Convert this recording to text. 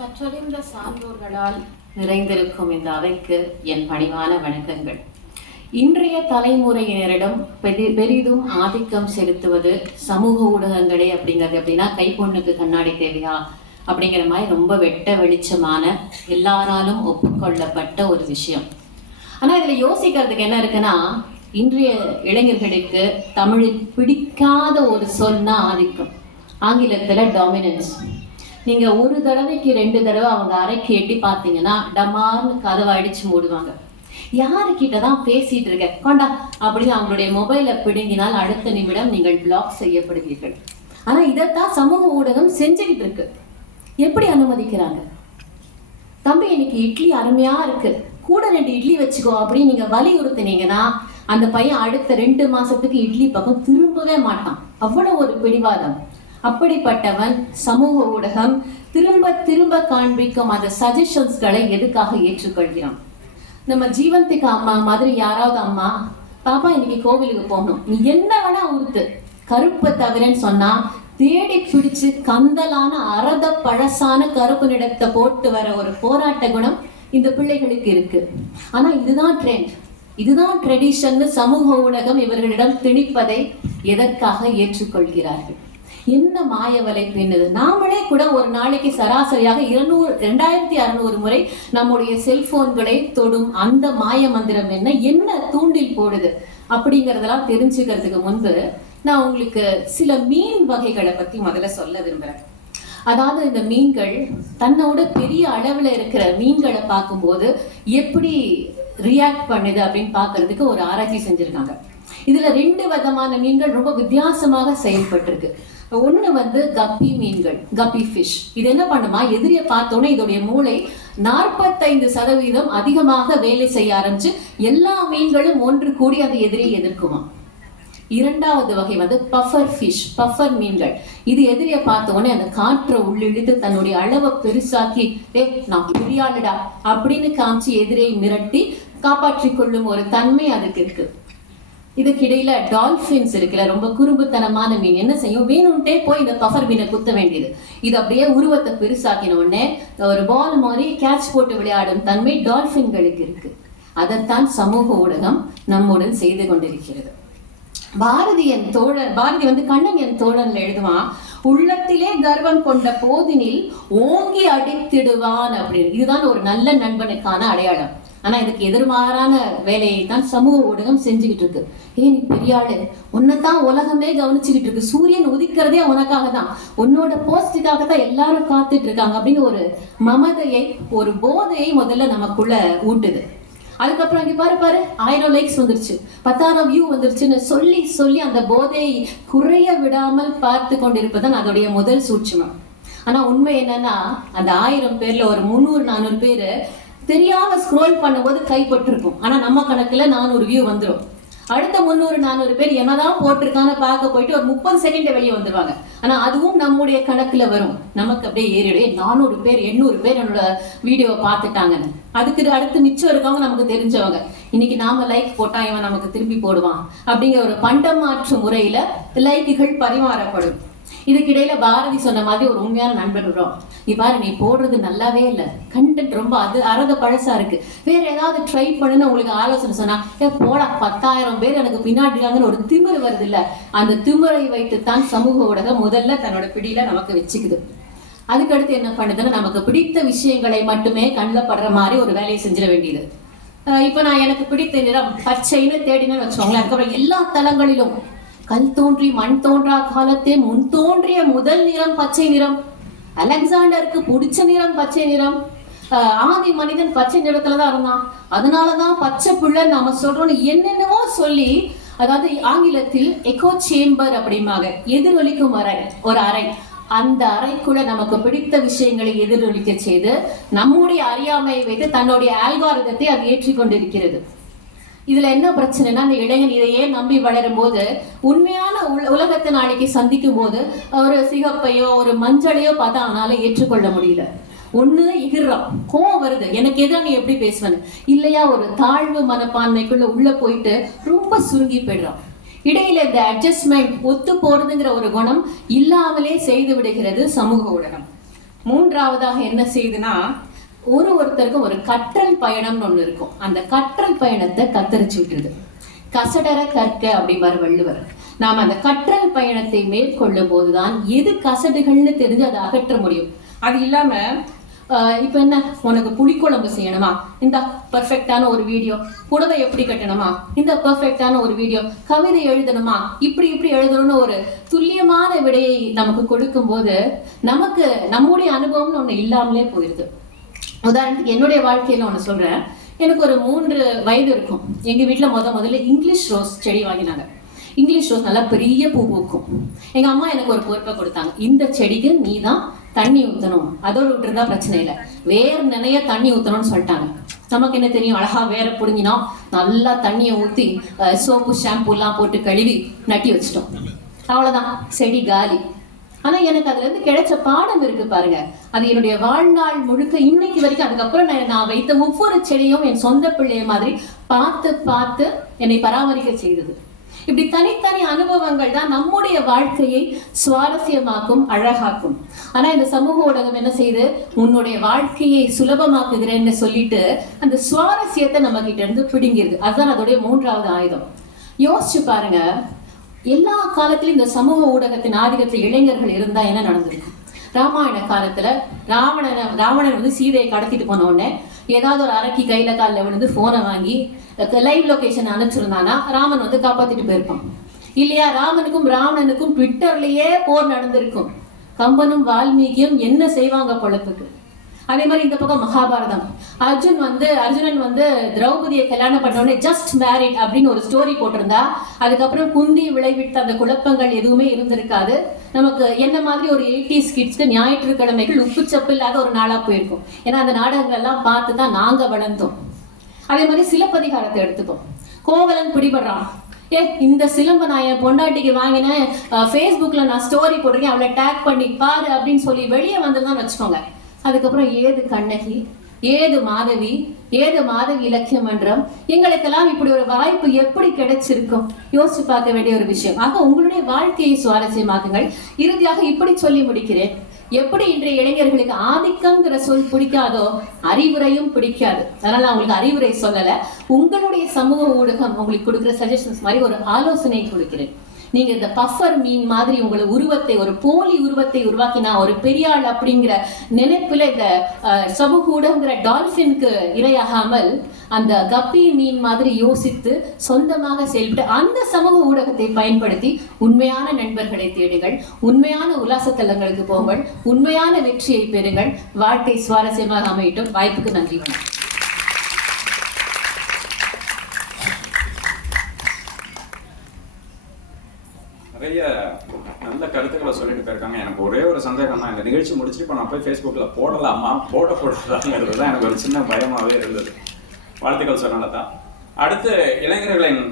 கற்றறிந்த சான்றோர்களால் நிறைந்திருக்கும் இந்த அவைக்கு என் பணிவான வணக்கங்கள். இன்றைய தலைமுறையினரிடம் பெரிதும் ஆதிக்கம் செலுத்துவது சமூக ஊடகங்களே அப்படிங்கிறது. அப்படின்னா கைப்பொண்ணுக்கு கண்ணாடி தேவையா அப்படிங்கிற மாதிரி ரொம்ப வெட்ட வெளிச்சமான எல்லாராலும் ஒப்புக்கொள்ளப்பட்ட ஒரு விஷயம். ஆனா இதுல யோசிக்கிறதுக்கு என்ன இருக்குன்னா, இன்றைய இளைஞர்களுக்கு தமிழில் பிடிக்காத ஒரு சொல்னா ஆதிக்கம், ஆங்கிலத்துல டாமினன்ஸ். நீங்க ஒரு தடவைக்கு 2 தடவை அவங்க அறைக்கு எட்டி பார்த்தீங்கன்னா டமார்னு கதவை அடிச்சு மூடுவாங்க. யாருக்கிட்டதான் பேசிட்டு இருக்க கொண்டா அப்படின்னு அவங்களுடைய மொபைலை பிடுங்கினால் அடுத்த நிமிடம் நீங்கள் பிளாக் செய்யப்படுவீர்கள். ஆனா இதைத்தான் சமூக ஊடகம் செஞ்சுக்கிட்டு இருக்கு. எப்படி அனுமதிக்கிறாங்க? தம்பி இன்னைக்கு இட்லி அருமையா இருக்கு, கூட 2 இட்லி வச்சுக்கோ அப்படின்னு நீங்க வலியுறுத்தினீங்கன்னா அந்த பையன் அடுத்த 2 மாசத்துக்கு இட்லி பக்கம் திரும்பவே மாட்டான். அவ்வளவு ஒரு பிடிவாதம். அப்படிப்பட்டவன் சமூக ஊடகம் திரும்ப திரும்ப காண்பிக்கும் அந்த சஜஷன்ஸ்களை எதுக்காக ஏற்றுக்கொள்கிறான்? நம்ம ஜீவந்திக்கு அம்மா மாதிரி யாராவது அம்மா, பாப்பா இன்னைக்கு கோவிலுக்கு போகணும், நீ என்ன வேணா உறுத்து, கருப்பை தவிரன்னு சொன்னா தேடி பிடிச்சு கந்தலான அரத பழசான கருப்பு நிறத்தை போட்டு வர ஒரு போராட்ட குணம் இந்த பிள்ளைகளுக்கு இருக்கு. ஆனா இதுதான் ட்ரெண்ட், இதுதான் ட்ரெடிஷன் சமூக ஊடகம் இவர்களிடம் திணிப்பதை எதற்காக ஏற்றுக்கொள்கிறார்கள்? என்ன மாயவலை பின்னுது? நாமளே கூட ஒரு நாளைக்கு சராசரியாக 2600 முறை நம்முடைய செல்போன்களை தொடும் அந்த மாய மந்திரம் என்ன தூண்டில் போடுது அப்படிங்கறதெல்லாம் தெரிஞ்சுக்கிறதுக்கு முன்பு நான் உங்களுக்கு சில மீன் வகைகளை பத்தி முதல்ல சொல்ல விரும்புறேன். அதாவது இந்த மீன்கள் தன்னோட பெரிய அளவுல இருக்கிற மீன்களை பார்க்கும்போது எப்படி ரியாக்ட் பண்ணுது அப்படின்னு பாக்குறதுக்கு ஒரு ஆராய்ச்சி செஞ்சிருக்காங்க. இதுல 2 விதமான மீன்கள் ரொம்ப வித்தியாசமாக செயல்பட்டிருக்கு. ஒண்ணு கப்பி மீன்கள், கப்பி ஃபிஷ். இது என்ன பண்ணுமா, எதிரியை பார்த்தோன்னே இதோடைய மூளை 45% அதிகமாக வேலை செய்ய ஆரம்பிச்சு எல்லா மீன்களும் ஒன்று கூடி அந்த எதிரியை எதிர்க்குமா. 2வது வகை பஃபர் ஃபிஷ், பஃபர் மீன்கள். இது எதிரியை பார்த்தோன்னே அந்த காற்றை உள்ளிழுத்து தன்னுடைய அளவை பெருசாக்கி நான் பெரியாளுடா அப்படின்னு காமிச்சு எதிரியை மிரட்டி காப்பாற்றி கொள்ளும் ஒரு தன்மை அதுக்கு இருக்கு. இதுக்கு இடையில டால்பின்ஸ் இருக்குல்ல, ரொம்ப குறும்புத்தனமான மீன். என்ன செய்யும், வேணும்ட்டே போய் இந்த பஃபர் மீனை குத்த வேண்டியது. இது அப்படியே உருவத்தை பெருசாக்கின உடனே ஒரு பால் மாதிரி கேட்ச் போட்டு விளையாடும் தன்மை டால்பின்களுக்கு இருக்கு. அதைத்தான் சமூக ஊடகம் நம்முடன் செய்து கொண்டிருக்கிறது. பாரதி கண்ணன் என் தோழன்ல எழுதுவான், உள்ளத்திலே கர்வம் கொண்ட போதினில் ஓங்கி அடித்திடுவான் அப்படின்னு. இதுதான் ஒரு நல்ல நண்பனுக்கான அடையாளம். ஆனா இதுக்கு எதிர்மாறான வேலையை தான் சமூக ஊடகம் செஞ்சுக்கிட்டு இருக்கு. நீ பெரியாளு, உன்னைத்தான் உலகமே கவனிச்சுக்கிட்டு இருக்கு, சூரியன் உதிக்கிறதே உனக்காக தான், உன்னோட போஸ்டுக்காக தான் எல்லாரும் காத்துட்டு இருக்காங்க அப்படின்னு ஒரு மமதையை, ஒரு போதையை முதல்ல நமக்குள்ள ஊட்டுது. அதுக்கப்புறம் இங்க பாரு 1000 லைக்ஸ் வந்துருச்சு, 10,000 வியூ வந்துருச்சுன்னு சொல்லி சொல்லி அந்த போதையை குறைய விடாமல் பார்த்து கொண்டிருப்பதுதான் அதோடைய முதல் சூட்சுமம். ஆனா உண்மை என்னன்னா, அந்த 1000 பேர்ல ஒரு 300-400 பேரு தெரியாம ஸ்க்ரோல் பண்ணும்போது கைப்பற்றிருக்கும். ஆனா நம்ம கணக்குல 400 வியூ வந்துடும். அடுத்த 300-400 பேர் என்னதான் போட்டிருக்கான்னு பார்க்க போயிட்டு ஒரு 30 செகண்ட் வெளியே வந்துருவாங்க. ஆனா அதுவும் நம்முடைய கணக்குல வரும். நமக்கு அப்படியே ஏறிடும், 400 பேர் 800 பேர் என்னோட வீடியோவை பார்த்துட்டாங்கன்னு. அதுக்கு அடுத்து மிச்சம் இருக்கவங்க நமக்கு தெரிஞ்சவங்க. இன்னைக்கு நாம லைக் போட்டா இவன் நமக்கு திருப்பி போடுவான் அப்படிங்கிற ஒரு பண்டமாற்று முறையில லைக்குகள் பரிமாறப்படும். இதுக்கிடையில பாரதி சொன்ன மாதிரி ஒரு உண்மையான நண்பன் வரும், நீ பாரு நீ போடுறது நல்லாவே இல்லை, கண்டென்ட் ரொம்ப அரத பழசா இருக்கு, வேற ஏதாவது ட்ரை பண்ணுன்னு உங்களுக்கு ஆலோசனை சொன்னா போடா 10,000 பேர் எனக்கு பின்னாடியாங்கன்னு ஒரு திமிரு வருது இல்ல. அந்த திமிரை வைத்துத்தான் சமூக ஊடகம் முதல்ல தன்னோட பிடியில நமக்கு வச்சுக்குது. அதுக்கடுத்து என்ன பண்ணுதுன்னா, நமக்கு பிடித்த விஷயங்களை மட்டுமே கண்ணில் படுற மாதிரி ஒரு வேலையை செஞ்சிட வேண்டியது. இப்ப நான் எனக்கு பிடித்த நிறம் பச்சைன்னு தேடினேன்னு வச்சுக்கோங்களேன். அதுக்கப்புறம் எல்லா தளங்களிலும் கல் தோன்றி மண் தோன்றா காலத்தே முன் தோன்றிய முதல் நிறம் பச்சை நிறம், அலெக்சாண்டருக்கு பிடிச்ச நிறம் பச்சை நிறம், ஆதி மனிதன் பச்சை நிறத்துலதான் இருந்தான், அதனாலதான் பச்சை பிள்ளை நாம சொல்றோம்னு என்னென்னவோ சொல்லி, அதாவது ஆங்கிலத்தில் எக்கோ சேம்பர் அப்படிம்பாங்க, எதிரொலிக்கும் அறை, ஒரு அறை. அந்த அறைக்குள்ள நமக்கு பிடித்த விஷயங்களை எதிரொலிக்க செய்து நம்முடைய அறியாமையை வைத்து தன்னுடைய ஆல்காரிதத்தை அது ஏற்றிக்கொண்டிருக்கிறது. இதுல என்ன பிரச்சனைனா, அந்த இளைஞன் இதையே நம்பி வளரும் போது உண்மையான உலகத்தை நாளைக்கு சந்திக்கும் போது ஒரு சிகப்பையோ ஒரு மஞ்சளையோ பார்த்தா அவனால ஏற்றுக்கொள்ள முடியல. ஒண்ணு எகிர்றான், கோவம் வருது, எனக்கு எதிராக நீ எப்படி பேசுவேன்னு, இல்லையா ஒரு தாழ்வு மனப்பான்மைக்குள்ள உள்ள போயிட்டு ரொம்ப சுருங்கி போயிடுறான். இடையில இந்த அட்ஜஸ்ட்மெண்ட், ஒத்து போறதுங்கிற ஒரு குணம் இல்லாமலே செய்து விடுகிறது சமூக ஊடகம். மூன்றாவதாக என்ன செய்யுதுன்னா, ஒருத்தருக்கும் ஒரு கற்றல் பயணம்னு ஒண்ணு இருக்கும். அந்த கற்றல் பயணத்தை கத்தரிச்சு விட்டுருது. கசடர கற்க அப்படிம்பார் வள்ளுவர். நாம் அந்த கற்றல் பயணத்தை மேற்கொள்ளும் போதுதான் எது கசடுகள்னு தெரிஞ்சு அதை அகற்ற முடியும். அது இல்லாம இப்ப என்ன, உனக்கு புளிக்குழம்பு செய்யணுமா, இந்த பர்ஃபெக்டான ஒரு வீடியோ. புடவை எப்படி கட்டணுமா, இந்த பர்ஃபெக்டான ஒரு வீடியோ. கவிதை எழுதணுமா, இப்படி எழுதணும்னு ஒரு துல்லியமான விடையை நமக்கு கொடுக்கும் போது நமக்கு நம்முடைய அனுபவம்னு ஒண்ணு இல்லாமலே போயிடுது. உதாரணத்துக்கு என்னுடைய வாழ்க்கையில ஒண்ணு சொல்றேன். எனக்கு ஒரு 3 வயது இருக்கும். எங்க வீட்டுல முதல்ல இங்கிலீஷ் ரோஸ் செடி வாங்கினாங்க. இங்கிலீஷ் ரோஸ் நல்லா பெரிய பூ பூக்கும். எங்க அம்மா எனக்கு ஒரு பொறுப்பை கொடுத்தாங்க. இந்த செடிக்கு நீ தான் தண்ணி ஊற்றணும், அதோடு விட்டுருந்தா பிரச்சனை இல்லை, வேர் நிறைய தண்ணி ஊற்றணும்னு சொல்லிட்டாங்க. நமக்கு என்ன தெரியும், அழகா வேற பிடுங்கினோம், நல்லா தண்ணியை ஊற்றி சோப்பு ஷாம்பூலாம் போட்டு கழுவி நட்டி வச்சிட்டோம். அவ்வளோதான், செடி காலி. ஆனா எனக்கு அதுல இருந்து கிடைச்ச பாடம் இருக்கு பாருங்க. அது என்னுடைய வாழ்நாள் முழுக்க இன்னைக்கு வரைக்கும். அதுக்கப்புறம் நான் வைத்த ஒவ்வொரு செடியும் என் சொந்த பிள்ளைய மாதிரி பார்த்து பார்த்து என்னை பராமரிக்க செய்தது. இப்படி தனித்தனி அனுபவங்கள் தான் நம்முடைய வாழ்க்கையை சுவாரஸ்யமாக்கும், அழகாக்கும். ஆனா இந்த சமூக ஊடகம் என்ன செய்யுது, உன்னுடைய வாழ்க்கையை சுலபமாக்குகிறேன்னு சொல்லிட்டு அந்த சுவாரஸ்யத்தை நம்ம கிட்ட இருந்து பிடுங்கிருது. அதுதான் அதோடைய 3வது ஆயுதம். யோசிச்சு பாருங்க, எல்லா காலத்திலும் இந்த சமூக ஊடகத்தின் ஆதிக்கத்தில் இளைஞர்கள் இருந்தா என்ன நடந்திருக்கும்? ராமாயண காலத்துல ராவணன் வந்து சீதையை கடத்திட்டு போன உடனே ஏதாவது ஒரு அரக்கி கையில காலில் விழுந்து போனை வாங்கி லைவ் லொகேஷன் அனுப்பிச்சிருந்தானா ராமன் வந்து காப்பாத்திட்டு போயிருப்பான் இல்லையா? ராமனுக்கும் ராவணனுக்கும் ட்விட்டர்லயே போர் நடந்திருக்கும். கம்பனும் வால்மீகியும் என்ன செய்வாங்க பொழப்புக்கு. அதே மாதிரி இந்த பக்கம் மகாபாரதம், அர்ஜுனன் வந்து திரௌபதியை கல்யாணம் பண்ண உடனே ஜஸ்ட் மேரிட் அப்படின்னு ஒரு ஸ்டோரி போட்டிருந்தா அதுக்கப்புறம் குந்தி விளைவிட்ட அந்த குழப்பங்கள் எதுவுமே இருந்திருக்காது. நமக்கு என்ன மாதிரி ஒரு 80s கிட்ஸ்க்கு ஞாயிற்றுக்கிழமைகள் உப்புச்சப்பு இல்லாத ஒரு நாளா போயிருக்கும். ஏன்னா அந்த நாடகங்கள் எல்லாம் பார்த்து தான் நாங்க வளர்ந்தோம். அதே மாதிரி சிலப்பதிகாரத்தை எடுத்துப்போம். கோவலன் பிடிபடுறான். இந்த சிலம்ப நான் என் பொண்டாட்டிக்கு வாங்கினேன், ஃபேஸ்புக்ல நான் ஸ்டோரி போட்டிருக்கேன், அவளை டேக் பண்ணி பாரு அப்படின்னு சொல்லி வெளியே வந்துதான் வச்சுக்கோங்க. அதுக்கப்புறம் ஏது கண்ணகி, ஏது மாதவி இலக்கிய மன்றம், எங்களுக்கெல்லாம் இப்படி ஒரு வாய்ப்பு எப்படி கிடைச்சிருக்கும்? யோசிச்சு பார்க்க வேண்டிய ஒரு விஷயம். ஆக உங்களுடைய வாழ்க்கையை சுவாரஸ்யமாக்குங்கள். இறுதியாக இப்படி சொல்லி முடிக்கிறேன். எப்படி இன்றைய இளைஞர்களுக்கு ஆதிக்கம்ங்கிற சொல் பிடிக்காதோ அறிவுரையும் பிடிக்காது. அதனால நான் உங்களுக்கு அறிவுரை சொல்லல, உங்களுடைய சமூக ஊடகம் உங்களுக்கு கொடுக்குற சஜஷன்ஸ் மாதிரி ஒரு ஆலோசனை கொடுக்கிறேன். நீங்க இந்த பஃபர் மீன் மாதிரி உங்களை உருவத்தை, ஒரு போலி உருவத்தை உருவாக்கினா ஒரு பெரியாள் அப்படிங்கிற நினைப்புல இந்த சமூக ஊடகங்கிற டால்பினுக்கு இரையாகாமல் அந்த கப்பி மீன் மாதிரி யோசித்து சொந்தமாக செயல்பட்டு அந்த சமூக ஊடகத்தை பயன்படுத்தி உண்மையான நண்பர்களை தேடுங்கள், உண்மையான உல்லாசத்தலங்களுக்கு போங்கள், உண்மையான வெற்றியை பெறுங்கள். வாழ்க்கை சுவாரஸ்யமாக அமையட்டும். வாய்ப்புக்கு நன்றி. வணக்கம். நிறைய நல்ல கருத்துக்களை சொல்லிட்டு போயிருக்காங்க. எனக்கு ஒரே ஒரு சந்தேகம் தான், இந்த நிகழ்ச்சி முடிச்சுட்டு இப்போ நான் போய் ஃபேஸ்புக்கில் போடலாமா போடக்கூடாதாங்கிறது தான் எனக்கு ஒரு சின்ன பயமாகவே இருந்தது. வாழ்த்துக்கள் சொன்னால தான். அடுத்து இளைஞர்களின்